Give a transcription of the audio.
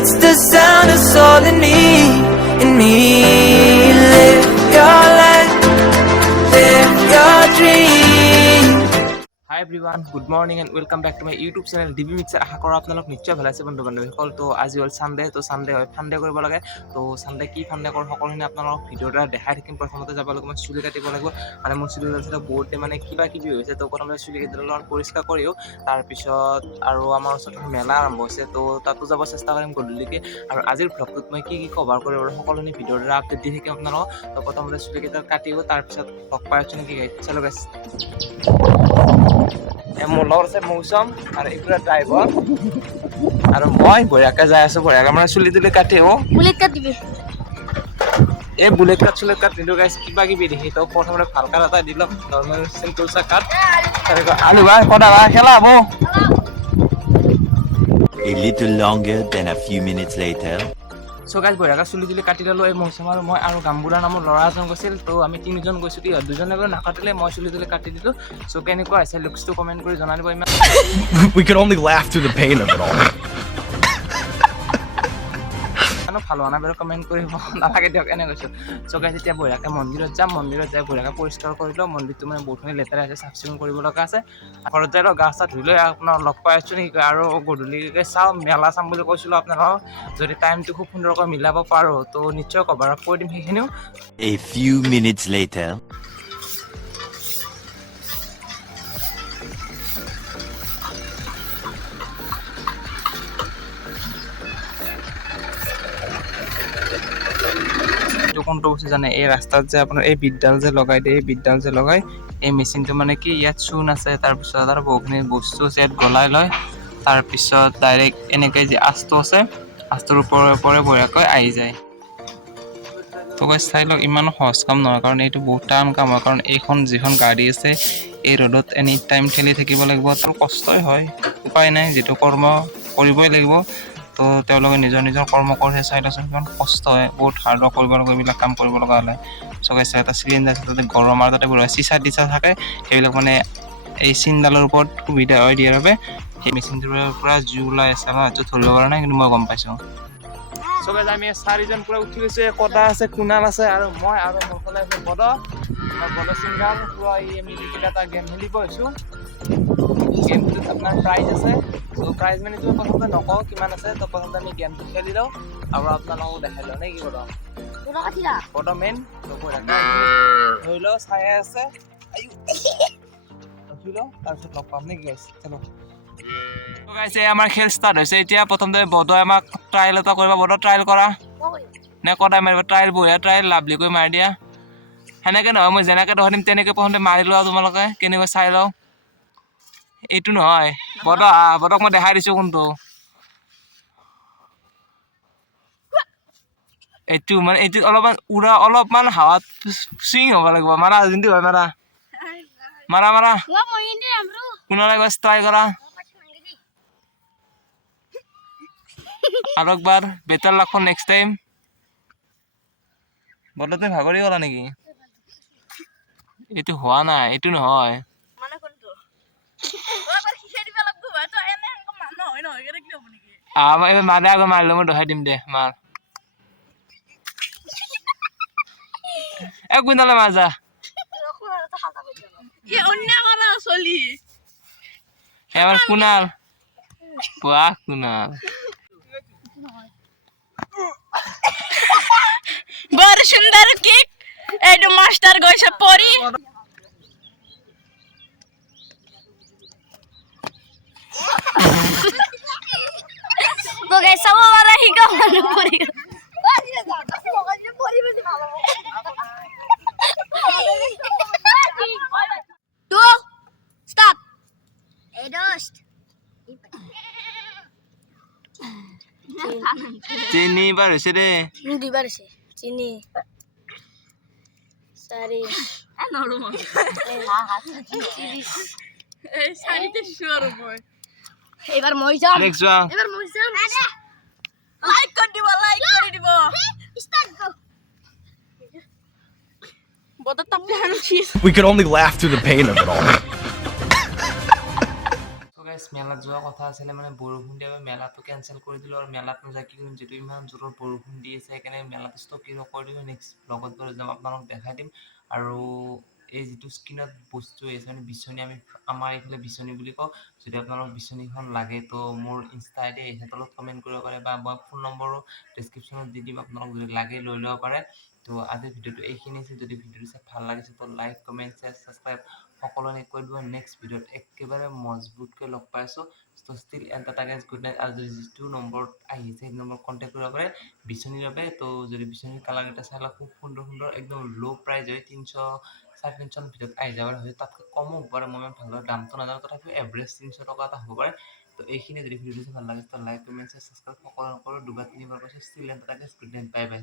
It's the sound of soul in me, in me. Live your life, live your dream. Hi everyone good morning and welcome back to my YouTube channel D B mixer আশা কৰোঁ আপোনালোক নিশ্চয় ভালো আছে বন্ধু বান্ধৱীসকল। তো আজি হ'ল Sunday তো ছানডে হয় ফাণ্ডে কৰিব লাগে। তো ছানডে কি ফাণ্ডে কৰোঁ সকলোখিনি আপোনালোকক ভিডিঅ'ৰ দ্বাৰা দেখাই থাকিম। প্ৰথমতে যাব লাগিব, মই চুলি কাটিব লাগিব। মানে মোৰ চুলিকেইডাল চাগে বহুতে মানে কিবা কিবি হৈছে, তো প্ৰথমতে চুলিকেইডাল অলপ পৰিষ্কাৰ কৰিও। তাৰপিছত আৰু আমাৰ ওচৰত মেলা আৰম্ভ হৈছে, তো তাতো যাব চেষ্টা কৰিম গধূলিকৈ। আৰু আজিৰ ভ্লগটোত মই কি কি কভাৰ কৰিব সকলোখিনি ভিডিঅ'ৰ দ্বাৰা আপডেট দি থাকিম আপোনালোকক। তো প্ৰথমতে চুলিকেইডাল কাটিও, তাৰপিছত লগ পাই আছোঁ নেকি চলো এ মোৰ লগত আছে মৌচম আৰু এইটো ড্ৰাইভাৰ আৰু মই বঢ়িয়াকে যাই আছো বঢ়িয়াকে। মানে চুলি তুলি বুলেট কাট দিবি। এই বুলেট কাট চুলেট কাট নিদিওঁ গাইছ কিবা কিবি দেখি তো প্ৰথমতে ভাল কাট এটা দি ল'ম। নৰ্মেল চিম্পুল চা কাট। তাৰপিছত আলু ভাই কটা খেলা হব A little longer than a few minutes later. So' guys বঢ়িয়াকে চুলি তুলি কাটি ল'লোঁ এই মৌচম আৰু মই আৰু গাম্বুৰা নামৰ ল'ৰা এজন গৈছিল, তো আমি তিনিজন গৈছোঁ কি, দুজনে গৈ নাকাটিলে, মই চুলি তুলি কাটি দিলোঁ। চ' কেনেকুৱা হৈছে লুকছটো কমেণ্ট কৰি জনাই দিব ইমান। ভাল হোৱা নাই বাৰু কমেণ্ট কৰিব নালাগে দিয়ক এনে কৈছোঁ। চ' গাইজ এতিয়া বঢ়িয়াকৈ মন্দিৰত যাম মন্দিৰত যাই বঢ়িয়াকৈ পৰিষ্কাৰ কৰি লওঁ মন্দিৰটো মানে বহুতখিনি লেতেৰা আছে চাফ চিকুণ কৰিব লগা আছে। ঘৰত যাই গা চা ধুই লৈ আপোনাৰ লগ পাই আছোঁ নেকি আৰু গধূলিকৈ চাওঁ মেলা চাম বুলি কৈছিলোঁ আপোনালোকক যদি টাইমটো খুব সুন্দৰকৈ মিলাব পাৰোঁ তো নিশ্চয় কভাৰ আপ কৰি দিম সেইখিনিও। এইটো কোনটো বস্তু জানে, এই ৰাস্তাত যে আপোনাৰ এই বিদ্যাল যে লগাই দিয়ে, এই বিদ্যাল যে লগাই, এই মেচিনটো মানে কি ইয়াত চূণ আছে তাৰপিছত আৰু বহুখিনি বস্তু আছে, ইয়াত গলাই লয়। তাৰপিছত ডাইৰেক্ট এনেকৈ যে আঁচটো আছে আঁচটোৰ ওপৰে ওপৰে বঢ়িয়াকৈ আহি যায়। তো গৈ চাই লওক, ইমানো সহজ কাম নহয়, কাৰণ এইটো বহুত টান কাম হয়, কাৰণ এইখন যিখন গাড়ী আছে, এই ৰ'দত এনি টাইম ঠেলি থাকিব লাগিব। তাৰ কষ্টই হয়, উপায় নাই, যিটো কৰ্ম কৰিবই লাগিব। তো তেওঁলোকে নিজৰ নিজৰ কৰ্ম কৰিছে চাই লৈছে কিমান কষ্ট হয়, বহুত হাৰ্ড ৱৰ্ক কৰিব লাগিব এইবিলাক কাম কৰিব লগা হ'লে। চকাইছে এটা চিলিণ্ডাৰ আছে, তাতে গৰম আৰু তাতে চিচা টিচা থাকে, সেইবিলাক মানে এই চিনডালৰ ওপৰত সুবিধা হয় দিয়াৰ বাবে সেই মেচিনটোৰ পৰা জুই ওলাই আছে ন সেইটো ধৰিব পৰা নাই কিন্তু মই গম পাইছোঁ। চবে আমি চাৰিজন পূৰা উঠি গৈছে কটা আছে, কুণাল আছে, আৰু মই আৰু মোৰ ফালে আছে বদ। বদ চিংগাল, পূৰা আমি এটা গেম খেলিব আহিছোঁ গেমটোত আপোনাৰ প্ৰাইজ আছে। ত' প্ৰাইজ মানে তুমি প্ৰথমতে নকওঁ কিমান আছে তো প্ৰথমতে আমি গেমটো খেলি লওঁ আৰু আপোনালোকক দেখাই লওঁ নে কি কৰোঁ মেইন ধৰি লওঁ চাই আছে। ৰখি লওঁ তাৰপিছত লগ পাম নে কি গাইছ চলো। তো আমাৰ খেল ষ্টাৰ্ট হৈছে। এতিয়া প্ৰথমতে বদই আমাক ট্ৰায়েল এটা কৰিব। বদ ট্ৰায়েল কৰা। নে কদাই মাৰিব? ট্ৰায়েল বঢ়িয়া ট্ৰায়েল লাভলিকৈ মাৰি দিয়া। সেনেকৈ নহয় মই যেনেকৈ ধৰি দিম তেনেকৈ প্ৰথমতে মাৰি লোৱা তোমালোকে। কেনেকৈ চাই লওঁ। এইটো নহয় বদ আহ, বদক মই দেখাই দিছোঁ কোনটো। এইটো মানে এইটো অলপমান উৰা অলপমান হাৱাত চুইং হ'ব লাগিব। মাৰা যোনটো হয় মাৰা। মাৰা মাৰা. পুনৰ একবাৰ ট্ৰাই কৰা? আৰু একবাৰ বেটাৰ লাগ নেক্সট টাইম বলো তুমি ভাগৰি গলা নেকি? এইটো হোৱা নাই এইটো নহয়। Apa মই এইবাৰ মাৰে আগত মাৰিলো দেখাই দিম দে মাৰ। মাৰ Ya udah mana soli. এবাৰ কুণাল বাহ কুণাল বড় সুন্দর কিক এই তো মাস্টার গইছে পরি তো গাইস সব মারা হিগা মনে পড়ি তো স্টপ এই দোস্ত তিনিবাৰ হৈছে দে দুইবার আছে চিনি। সারি এবার মই যাম নেক্সট যোৱা এবার মই যাম লাইক করে দিব লাইক করে দিব। স্টার্ট গো বড় তাপলে হানছিস We could only laugh through the pain of it all. মেলাত যোৱা কথা আছিলে মানে বৰষুণ দিয়া মেলাটো কেঞ্চেল কৰি দিলোঁ আৰু মেলাত নাযায় কি কৰিম যিটো ইমান জোৰৰ বৰষুণ দি আছে সেইকাৰণে মেলাটো ষ্টকি নকৰি দিওঁ নেক্সট ব্লগত গৈ যাম আপোনালোকক দেখাই দিম। আৰু এই যিটো স্ক্ৰীণত বস্তু মানে বিচনী আমি, আমাৰ এইফালে বিচনী বুলি কওঁ, যদি আপোনালোকক বিচনীখন লাগে, তো মোৰ ইনষ্টা আই ডি আহিছে তলত কমেণ্ট কৰিব পাৰে বা মই ফোন নম্বৰো ডিছক্ৰিপশ্যনত দি দিম আপোনালোক যদি লাগে লৈ ল'ব পাৰে। তো আজিৰ ভিডিঅ'টো এইখিনি আছিল যদি ভিডিঅ'টো চাই ভালো লাগিছে, তো লাইক কমেণ্ট শ্বেয়াৰ ছাবস্ক্ৰাইব সকলোৱে কৰি দিব। নেক্সট ভিডিঅ'ত একেবাৰে মজবুতকৈ লগ পাইছোঁ। তো ষ্টিল এটা টাকে গুড নাইট আৰু যদি যিটো নম্বৰত আহিছে সেই নম্বৰত কণ্টেক্ট কৰিব পাৰে বিচনীৰ বাবে। তো, যদি বিচনীৰ কালাৰকেইটা চাই লওক, খুব সুন্দৰ সুন্দৰ, একদম ল' প্ৰাইজ হয়। তিনিশ, চাৰে তিনিশ ভিতৰত আহি যাব পাৰে। তাতকৈ কমো হ'ব পাৰে। মই ইমান ভালদৰে দামটো নাজানো। তথাপিও এভাৰেজ তিনিশ টকা এটা হ'ব পাৰে। তো এইখিনি যদি ভিডিঅ'টো ভালো লাগে, তো লাইক কমেণ্ট শ্বেয়াৰ ছাবস্ক্ৰাইব সকলো দুবাৰ তিনিবাৰ পাছত ষ্টিল এটা টাকে গুড নাইট বাই বাই